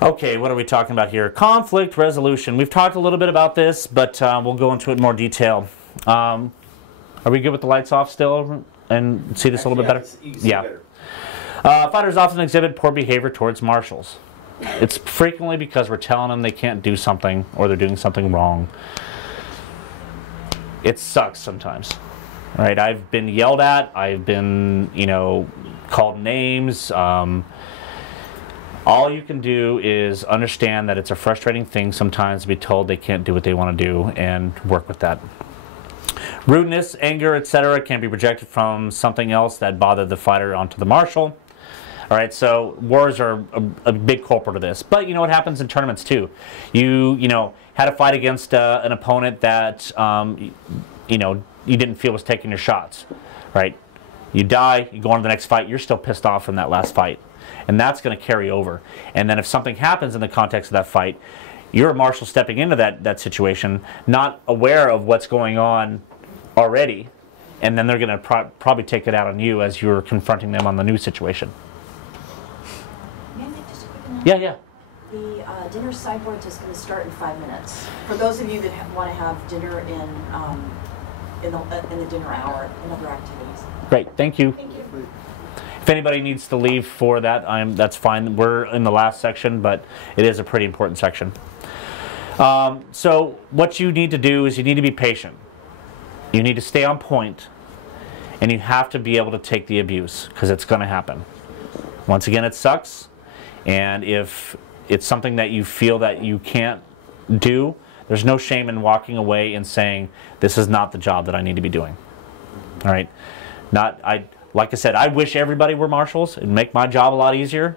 Okay, what are we talking about here? Conflict resolution. We've talked a little bit about this, but we'll go into it in more detail. Are we good with the lights off still and see this a little bit better? Yeah. Fighters often exhibit poor behavior towards marshals. It's frequently because we're telling them they can't do something or they're doing something wrong. It sucks sometimes, right? I've been yelled at. I've been, called names. All you can do is understand that it's a frustrating thing sometimes to be told they can't do what they want to do and work with that. Rudeness, anger, etc. can be projected from something else that bothered the fighter onto the marshal. All right, so wars are a big culprit of this. But you know what happens in tournaments too. You had a fight against an opponent that you didn't feel was taking your shots, right? You die, you go on to the next fight, you're still pissed off from that last fight. And that's going to carry over. And then if something happens in the context of that fight, you're a marshal stepping into that situation, not aware of what's going on already, and then they're going to probably take it out on you as you're confronting them on the new situation. May I make just a quick announcement? Yeah. The dinner sideboard is going to start in 5 minutes. For those of you that want to have dinner in the dinner hour and other activities. Great, thank you. Thank you. If anybody needs to leave for that, that's fine. We're in the last section, but it is a pretty important section. So what you need to do is you need to be patient. You need to stay on point, and you have to be able to take the abuse, because it's going to happen. Once again, it sucks, and if it's something that you feel that you can't do, there's no shame in walking away and saying, this is not the job that I need to be doing. All right? Like I said, I wish everybody were marshals. It'd make my job a lot easier,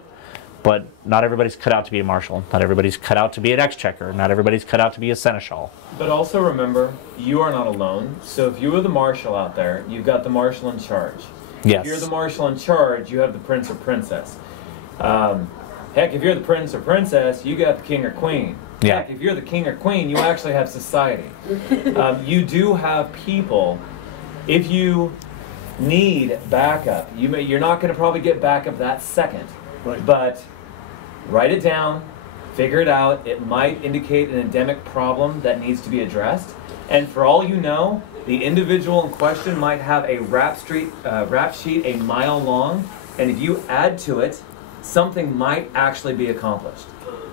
but not everybody's cut out to be a marshal. Not everybody's cut out to be an exchequer. Not everybody's cut out to be a seneschal. But also remember, you are not alone. So if you are the marshal out there, you've got the marshal in charge. Yes. If you're the marshal in charge, you have the prince or princess. Heck, if you're the prince or princess, you got the king or queen. Yeah. Heck, if you're the king or queen, you actually have society. You do have people. If you need backup, you're not going to probably get backup that second. Right. But write it down, figure it out. It might indicate an endemic problem that needs to be addressed. And for all you know, the individual in question might have a rap sheet a mile long, and if you add to it, something might actually be accomplished.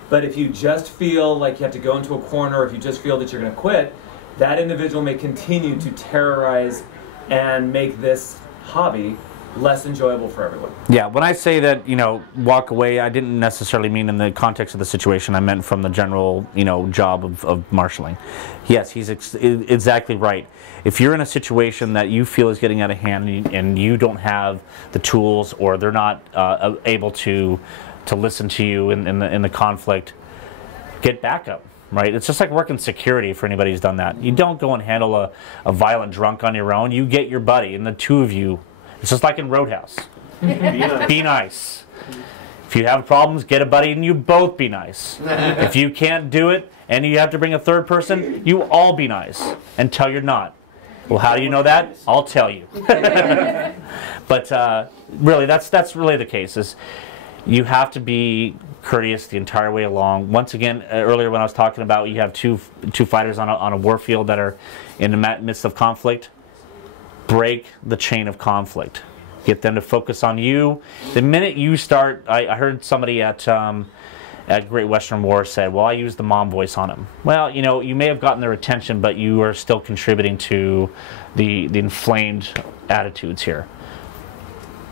But if you just feel like you have to go into a corner, or if you just feel that you're going to quit, that individual may continue to terrorize and make this hobby less enjoyable for everyone. Yeah, when I say that, walk away, I didn't necessarily mean in the context of the situation. I meant from the general, job of marshalling. Yes, he's exactly right. If you're in a situation that you feel is getting out of hand and you don't have the tools, or they're not able to listen to you in the conflict, get backup. Right? It's just like working security for anybody who's done that. You don't go and handle a violent drunk on your own. You get your buddy, and the two of you, it's just like in Roadhouse. Be nice. If you have problems, get a buddy and you both be nice. If you can't do it and you have to bring a third person, you all be nice until you're not. Well, how do you know that? I'll tell you. But really, that's really the case. Is you have to be courteous the entire way along. Once again, earlier when I was talking about you have two fighters on a war field that are in the midst of conflict, break the chain of conflict. Get them to focus on you. The minute you start, I heard somebody at Great Western War said, well, I used the mom voice on him. Well, you may have gotten their attention, but you are still contributing to the inflamed attitudes here.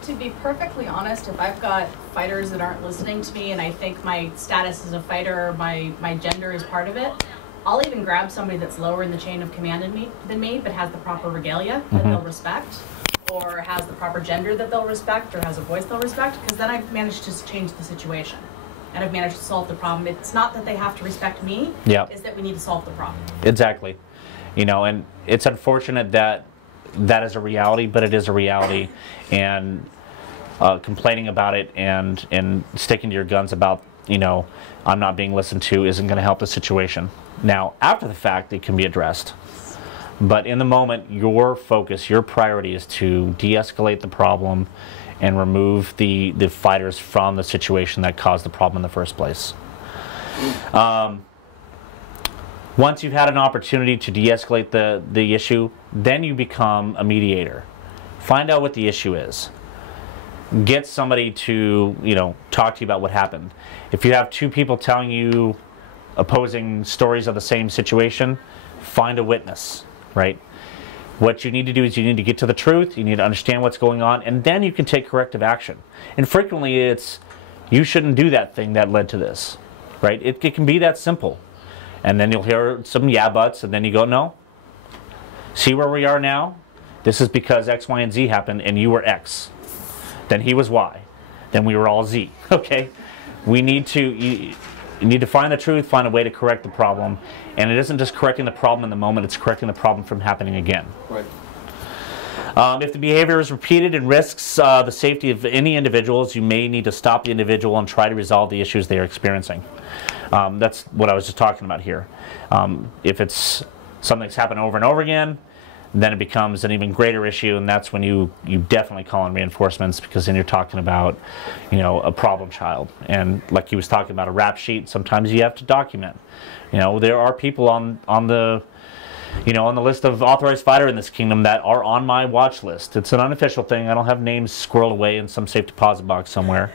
To be perfectly honest, if I've got fighters that aren't listening to me and I think my status as a fighter, my gender is part of it, I'll even grab somebody that's lower in the chain of command than me, but has the proper regalia that they'll respect, or has the proper gender that they'll respect, or has a voice they'll respect, because then I've managed to change the situation. And I've managed to solve the problem. It's not that they have to respect me, it's that we need to solve the problem. Exactly. And it's unfortunate that that is a reality, but it is a reality. And complaining about it and sticking to your guns about, I'm not being listened to isn't going to help the situation. Now, after the fact, it can be addressed. But in the moment, your focus, your priority is to de-escalate the problem and remove the fighters from the situation that caused the problem in the first place. Once you've had an opportunity to de-escalate the issue, then you become a mediator. Find out what the issue is. Get somebody to, talk to you about what happened. If you have two people telling you opposing stories of the same situation, find a witness, right? What you need to do is you need to get to the truth, you need to understand what's going on, and then you can take corrective action. And frequently it's, you shouldn't do that thing that led to this, right? It can be that simple. And then you'll hear some yeah buts, and then you go, no. See where we are now? This is because X, Y, and Z happened, and you were X. Then he was Y. Then we were all Z, okay? We need to, you need to find the truth, find a way to correct the problem. And it isn't just correcting the problem in the moment, it's correcting the problem from happening again. Right. If the behavior is repeated and risks the safety of any individuals, you may need to stop the individual and try to resolve the issues they are experiencing. That's what I was just talking about here. If it's something that's happened over and over again, then it becomes an even greater issue, and that's when you definitely call in reinforcements, because then you're talking about, a problem child. And like he was talking about a rap sheet, sometimes you have to document. There are people on the on the list of authorized fighter in this kingdom that are on my watch list. It's an unofficial thing. I don't have names squirreled away in some safe deposit box somewhere.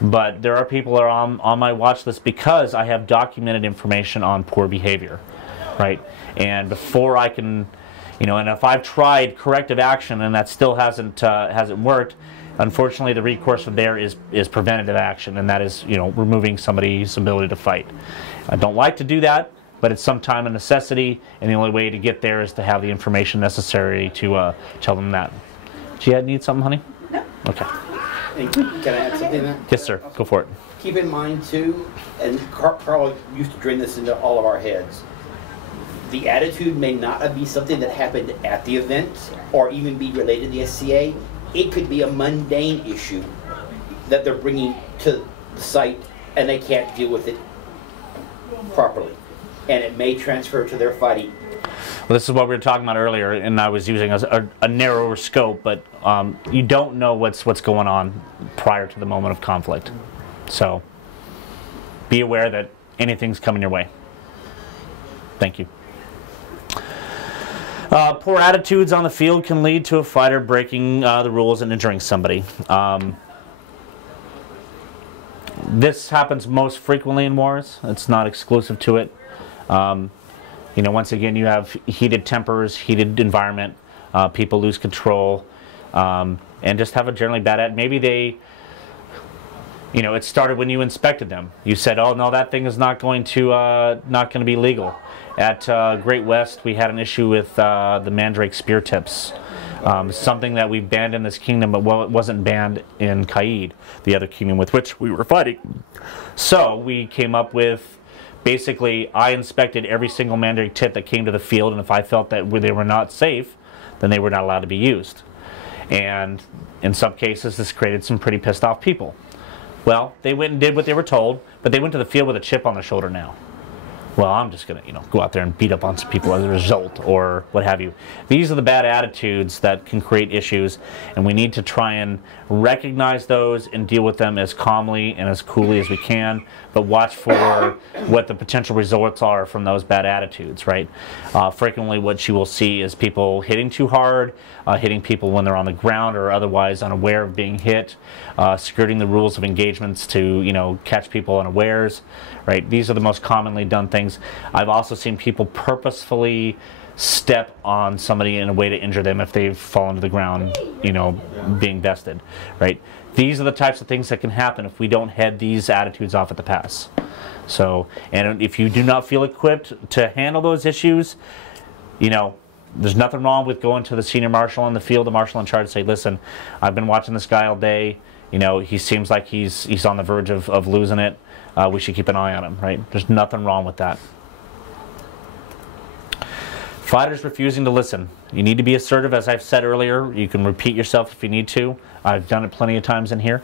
But there are people that are on my watch list because I have documented information on poor behavior, right? And before I can, and if I've tried corrective action and that still hasn't worked, unfortunately the recourse from there is preventative action, and that is, removing somebody's ability to fight. I don't like to do that, but it's sometimes a necessity, and the only way to get there is to have the information necessary to tell them that. Do you need something, honey? No. Okay. And can I add something to that? Yes, sir. Go for it. Keep in mind too, and Carl used to drain this into all of our heads, the attitude may not be something that happened at the event or even be related to the SCA. It could be a mundane issue that they're bringing to the site and they can't deal with it properly. And it may transfer to their fighting. Well, this is what we were talking about earlier, and I was using a narrower scope, but you don't know what's going on prior to the moment of conflict. So be aware that anything's coming your way. Thank you. Poor attitudes on the field can lead to a fighter breaking the rules and injuring somebody. This happens most frequently in wars. It's not exclusive to it. Once again, you have heated tempers, heated environment, people lose control, and just have a generally bad attitude. Maybe they, it started when you inspected them. You said, oh no, that thing is not going to be legal. At Great West, we had an issue with the Mandrake spear tips. Something that we banned in this kingdom, but it wasn't banned in Kaid, the other kingdom with which we were fighting. So we came up with, basically, I inspected every single Mandrake tip that came to the field, and if I felt that they were not safe, then they were not allowed to be used. And in some cases, this created some pretty pissed off people. Well, they went and did what they were told, but they went to the field with a chip on their shoulder now. Well, I'm just going to, go out there and beat up on some people as a result, or what have you. These are the bad attitudes that can create issues, and we need to try and recognize those and deal with them as calmly and as coolly as we can, but watch for what the potential results are from those bad attitudes, right? Frequently what you will see is people hitting too hard, hitting people when they're on the ground or otherwise unaware of being hit, skirting the rules of engagements to, catch people unawares, right? These are the most commonly done things. I've also seen people purposefully step on somebody in a way to injure them if they've fallen to the ground, being bested, right? These are the types of things that can happen if we don't head these attitudes off at the pass. So, and if you do not feel equipped to handle those issues, there's nothing wrong with going to the senior marshal in the field, the marshal in charge, and say, listen, I've been watching this guy all day. He seems like he's on the verge of losing it. We should keep an eye on him, right? There's nothing wrong with that. Fighters refusing to listen. You need to be assertive, as I've said earlier. You can repeat yourself if you need to. I've done it plenty of times in here.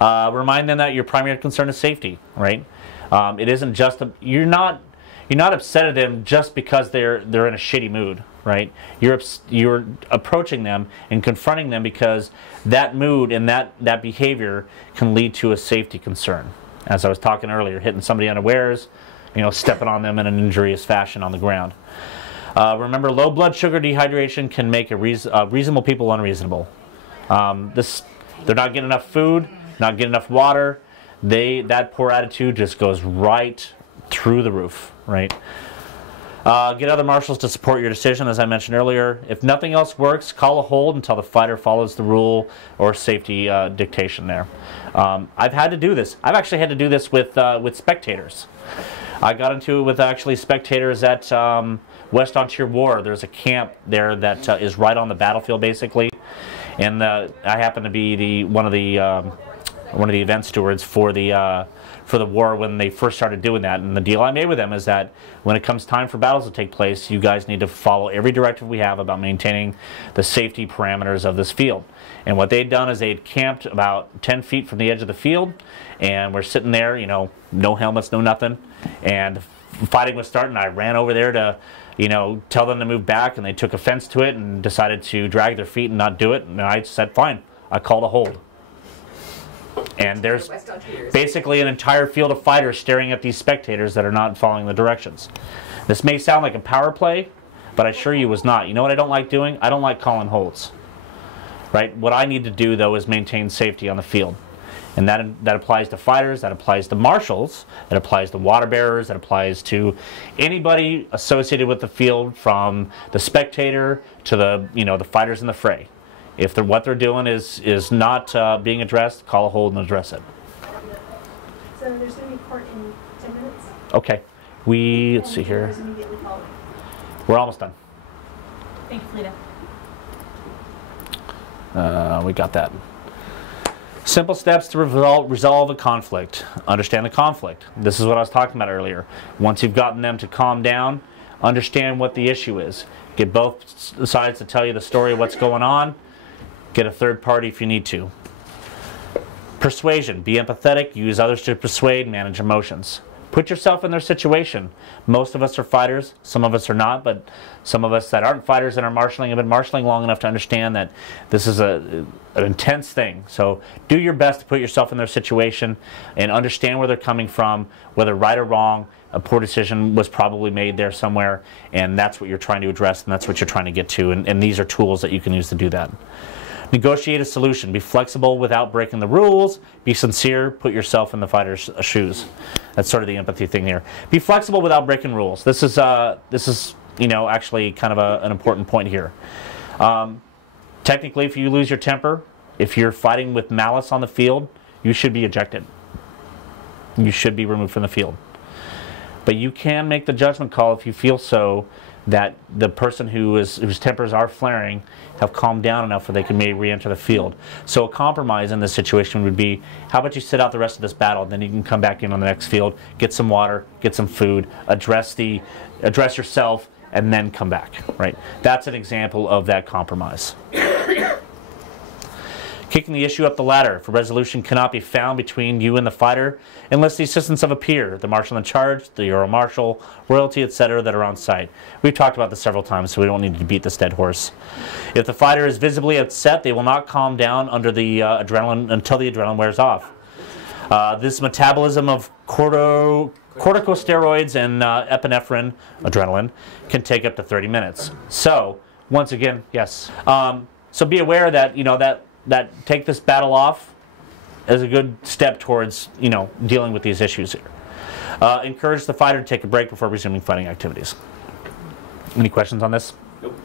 Remind them that your primary concern is safety, right? It isn't just you're not upset at them just because they're in a shitty mood, right? You're approaching them and confronting them because that mood and that behavior can lead to a safety concern, As I was talking earlier, hitting somebody unawares, stepping on them in an injurious fashion on the ground. Remember, low blood sugar dehydration can make reasonable people unreasonable. They're not getting enough food, not getting enough water. That poor attitude just goes right through the roof, right? Get other marshals to support your decision, as I mentioned earlier. If nothing else works, call a hold until the fighter follows the rule or safety dictation there. I've had to do this. I've actually had to do this with spectators. I got into it with actually spectators at West Ontario War. There's a camp there that is right on the battlefield, basically, and I happen to be one of the event stewards for the war when they first started doing that. And the deal I made with them is that when it comes time for battles to take place, you guys need to follow every directive we have about maintaining the safety parameters of this field. And what they'd done is they'd camped about 10 feet from the edge of the field, and we're sitting there, no helmets, no nothing, and fighting was starting. I ran over there to tell them to move back, and they took offense to it and decided to drag their feet and not do it. And I said, fine. I called a hold. And there's basically an entire field of fighters staring at these spectators that are not following the directions. This may sound like a power play, but I assure you it was not. You know what I don't like doing? I don't like calling holds. Right? What I need to do, though, is maintain safety on the field. And that applies to fighters, that applies to marshals, that applies to water bearers, that applies to anybody associated with the field, from the spectator to the fighters in the fray. If what they're doing is not being addressed, call a hold and address it. So there's going to be court in 10 minutes? Okay. Let's see here. We're almost done. Thank you, Felita. We got that. Simple steps to resolve a conflict. Understand the conflict. This is what I was talking about earlier. Once you've gotten them to calm down, understand what the issue is. Get both sides to tell you the story of what's going on. Get a third party if you need to. Persuasion. Be empathetic. Use others to persuade. Manage emotions. Put yourself in their situation. Most of us are fighters. Some of us are not. But some of us that aren't fighters and are marshalling have been marshalling long enough to understand that this is an intense thing. So do your best to put yourself in their situation and understand where they're coming from, whether right or wrong. A poor decision was probably made there somewhere, and that's what you're trying to address, and that's what you're trying to get to. And these are tools that you can use to do that. Negotiate a solution. Be flexible without breaking the rules. Be sincere. Put yourself in the fighter's shoes. That's sort of the empathy thing here. Be flexible without breaking rules. This is actually kind of an important point here. Technically, if you lose your temper, if you're fighting with malice on the field, you should be ejected. You should be removed from the field. But you can make the judgment call if you feel so that the person whose tempers are flaring have calmed down enough where they can maybe re-enter the field. So a compromise in this situation would be, how about you sit out the rest of this battle, then you can come back in on the next field, get some water, get some food, address yourself, and then come back, right? That's an example of that compromise. Kicking the issue up the ladder. If a resolution cannot be found between you and the fighter, enlist the assistance of a peer, the marshal in charge, the Euro Marshal, royalty, etc. that are on site. We've talked about this several times, so we don't need to beat this dead horse. If the fighter is visibly upset, they will not calm down under the adrenaline until the adrenaline wears off. This metabolism of corticosteroids and epinephrine, adrenaline, can take up to 30 minutes. So, once again, yes. So be aware that, that take this battle off as a good step towards, dealing with these issues here. Encourage the fighter to take a break before resuming fighting activities. Any questions on this? Nope.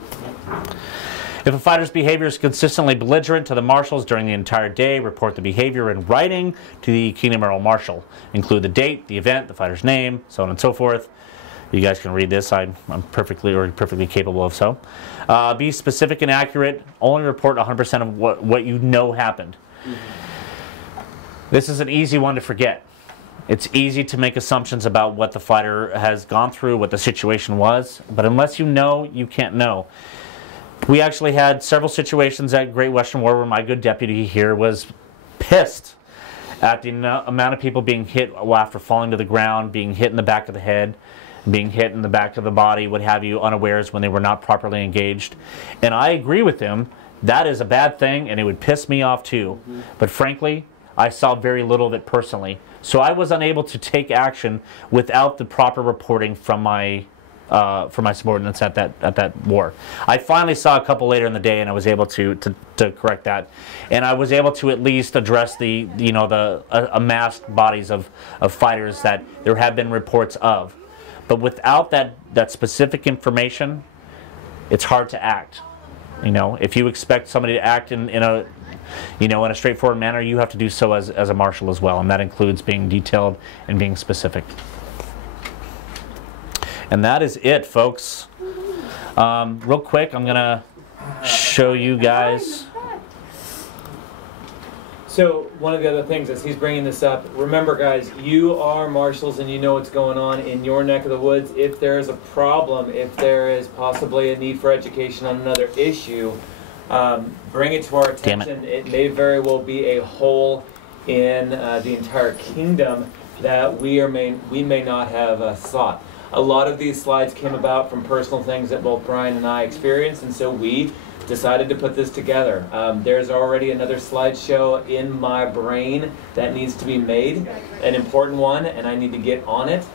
If a fighter's behavior is consistently belligerent to the marshals during the entire day, report the behavior in writing to the Kingdom Earl Marshal. Include the date, the event, the fighter's name, so on and so forth. You guys can read this. I'm perfectly capable of so. Be specific and accurate. Only report 100% of what you know happened. This is an easy one to forget. It's easy to make assumptions about what the fighter has gone through, what the situation was, but unless you know, you can't know. We actually had several situations at Great Western War where my good deputy here was pissed at the amount of people being hit after falling to the ground, being hit in the back of the head, being hit in the back of the body, what have you, unawares when they were not properly engaged. And I agree with him. That is a bad thing, and it would piss me off too. But frankly, I saw very little of it personally. So I was unable to take action without the proper reporting from my subordinates at that war. I finally saw a couple later in the day, and I was able to correct that, and I was able to at least address the amassed bodies of fighters that there have been reports of. But without that specific information, it's hard to act. If you expect somebody to act in a straightforward manner, you have to do so as a marshal as well, and that includes being detailed and being specific. And that is it, folks. Real quick, I'm gonna show you guys. So one of the other things as he's bringing this up, remember guys, you are marshals and you know what's going on in your neck of the woods. If there is a problem, if there is possibly a need for education on another issue, bring it to our attention. It may very well be a hole in the entire kingdom that we may not have sought. A lot of these slides came about from personal things that both Brian and I experienced, and so we decided to put this together. There's already another slideshow in my brain that needs to be made, an important one, and I need to get on it.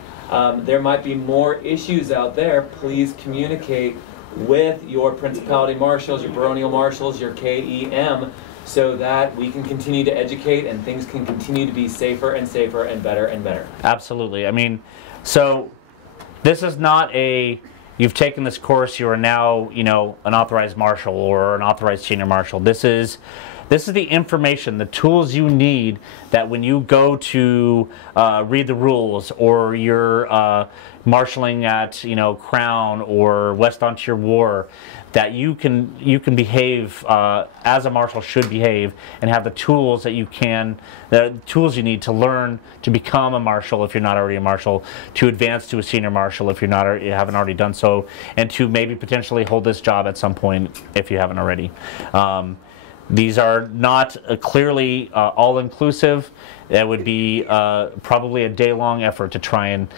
There might be more issues out there. Please communicate with your principality marshals, your baronial marshals, your KEM, so that we can continue to educate and things can continue to be safer and safer and better and better. Absolutely. I mean, so this is not you've taken this course, you are now, an authorized marshal or an authorized senior marshal. This is the information, the tools you need that when you go to read the rules, or you're marshaling at Crown or West Ontario War, that you can behave as a marshal should behave, and have the tools you need to learn to become a marshal if you're not already a marshal, to advance to a senior marshal if you haven't already done so, and to maybe potentially hold this job at some point if you haven't already. These are not clearly all-inclusive. That would be probably a day-long effort to try and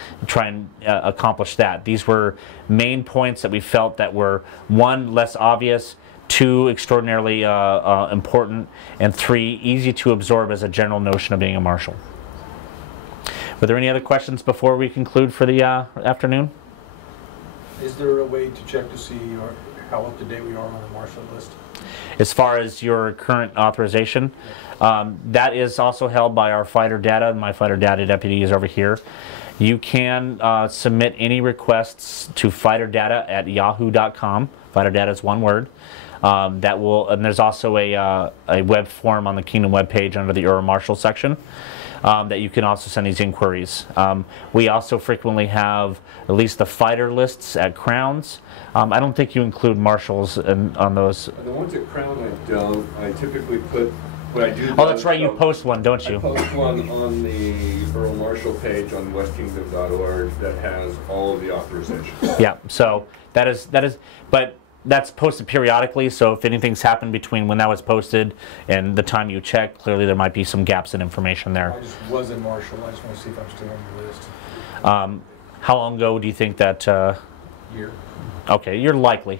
accomplish that. These were main points that we felt that were, 1, less obvious, 2, extraordinarily important, and 3, easy to absorb as a general notion of being a marshal. Were there any other questions before we conclude for the afternoon? Is there a way to check to see how up to date we are on the marshal list? As far as your current authorization, that is also held by our fighter data. My fighter data deputy is over here. You can submit any requests to fighterdata@yahoo.com. Fighter data is one word. And there's also a web form on the Kingdom web page under the Earl Marshal section that you can also send these inquiries. We also frequently have at least the fighter lists at Crowns. I don't think you include marshals on those. The ones at Crown I don't. I typically put what I do. Oh, that's right. You post one, don't you? I post one on the Earl Marshal page on westkingdom.org that has all of the authorizations. Yeah. So that is, but that's posted periodically. So if anything's happened between when that was posted and the time you check, clearly there might be some gaps in information there. I just wasn't marshal. I just want to see if I'm still on the list. How long ago do you think that? Year. Okay, you're likely.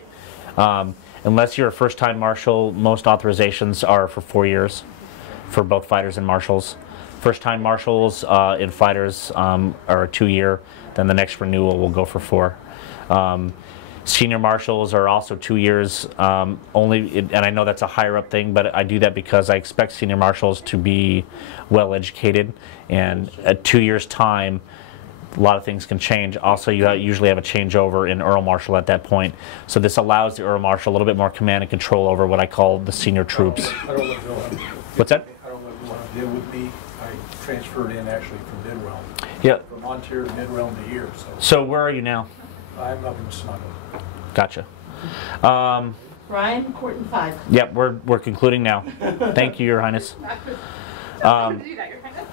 Unless you're a first-time marshal, most authorizations are for 4 years for both fighters and marshals. First-time marshals in fighters are a 2-year. Then the next renewal will go for 4. Senior marshals are also 2 years only, and I know that's a higher up thing, but I do that because I expect senior marshals to be well educated, and at 2 years' time, a lot of things can change. Also, you usually have a changeover in Earl Marshal at that point. So this allows the Earl Marshal a little bit more command and control over what I call the senior troops. I don't know if you'll What's that? I don't know if you want to deal with me. I transferred in actually from Mid-Realm. Yeah. From Ontario to Mid-Realm a year. So where are you now? I'm up in Snuggle. Gotcha. Ryan, Court and 5. Yep, we're concluding now. Thank you, Your Highness.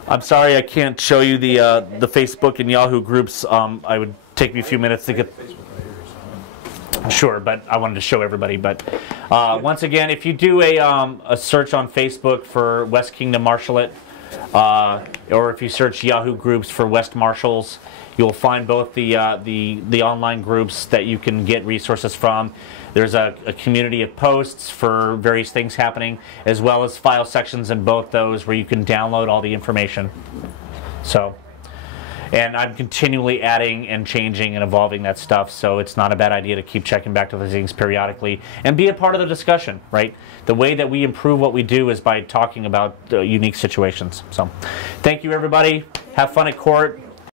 I'm sorry I can't show you the Facebook and Yahoo groups. I would take me a few minutes to get. Sure, but I wanted to show everybody. But once again, if you do a search on Facebook for West Kingdom Marshalate, or if you search Yahoo groups for West Marshals, you'll find both the online groups that you can get resources from. There's a community of posts for various things happening, as well as file sections in both those where you can download all the information. So, and I'm continually adding and changing and evolving that stuff, so it's not a bad idea to keep checking back to those things periodically and be a part of the discussion, right? The way that we improve what we do is by talking about unique situations. So, thank you everybody. Have fun at court.